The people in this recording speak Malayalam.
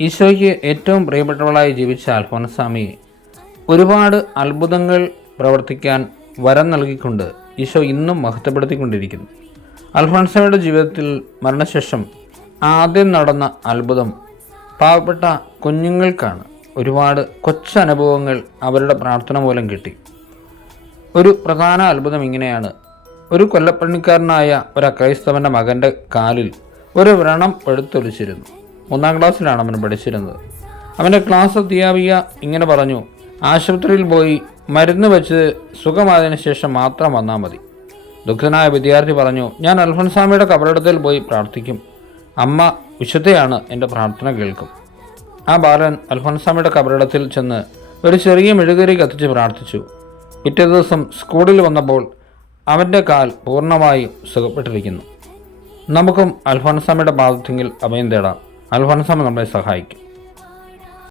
ഈശോയ്ക്ക് ഏറ്റവും പ്രിയപ്പെട്ടവളായി ജീവിച്ച അൽഫോൻസാമിയെ ഒരുപാട് അത്ഭുതങ്ങൾ പ്രവർത്തിക്കാൻ വരം നൽകിക്കൊണ്ട് ഈശോ ഇന്നും മഹത്വപ്പെടുത്തിക്കൊണ്ടിരിക്കുന്നു. അൽഫോൻസാമയുടെ ജീവിതത്തിൽ മരണശേഷം ആദ്യം നടന്ന അത്ഭുതം പാവപ്പെട്ട കുഞ്ഞുങ്ങൾക്കാണ്. ഒരുപാട് കൊച്ചനുഭവങ്ങൾ അവരുടെ പ്രാർത്ഥന മൂലം കിട്ടി. ഒരു പ്രധാന അത്ഭുതം ഇങ്ങനെയാണ്. ഒരു കൊല്ലപ്പണിക്കാരനായ ഒരു അക്രൈസ്തവന്റെ മകന്റെ കാലിൽ ഒരു വ്രണം പഴുത്തൊലിച്ചിരുന്നു മൂന്നാം ക്ലാസ്സിലാണ് അവൻ പഠിച്ചിരുന്നത്. അവന്റെ ക്ലാസ് അധ്യാപിക ഇങ്ങനെ പറഞ്ഞു ആശുപത്രിയിൽ പോയി മരുന്ന് വെച്ച് സുഖമായതിനു ശേഷം മാത്രം വന്നാൽ മതി. ദുഃഖിതനായ വിദ്യാർത്ഥി പറഞ്ഞു ഞാൻ അൽഫൻസാമിയുടെ കബറിടത്തിൽ പോയി പ്രാർത്ഥിക്കും. അമ്മ വിശുദ്ധയാണ് എന്റെ പ്രാർത്ഥന കേൾക്കും. ആ ബാലൻ അൽഫൻസാമിയുടെ കബറിടത്തിൽ ചെന്ന് ഒരു ചെറിയ മെഴുകരി കത്തിച്ച് പ്രാർത്ഥിച്ചു. പിറ്റേ ദിവസം സ്കൂളിൽ വന്നപ്പോൾ അവന്റെ കാൽ പൂർണമായും സുഖപ്പെട്ടിരിക്കുന്നു. നമുക്കും അൽഫോൻസാമിയുടെ പാദത്തെങ്കിൽ അഭയം തേടാം. അൽഫോൻസാമ നമ്മളെ സഹായിക്കും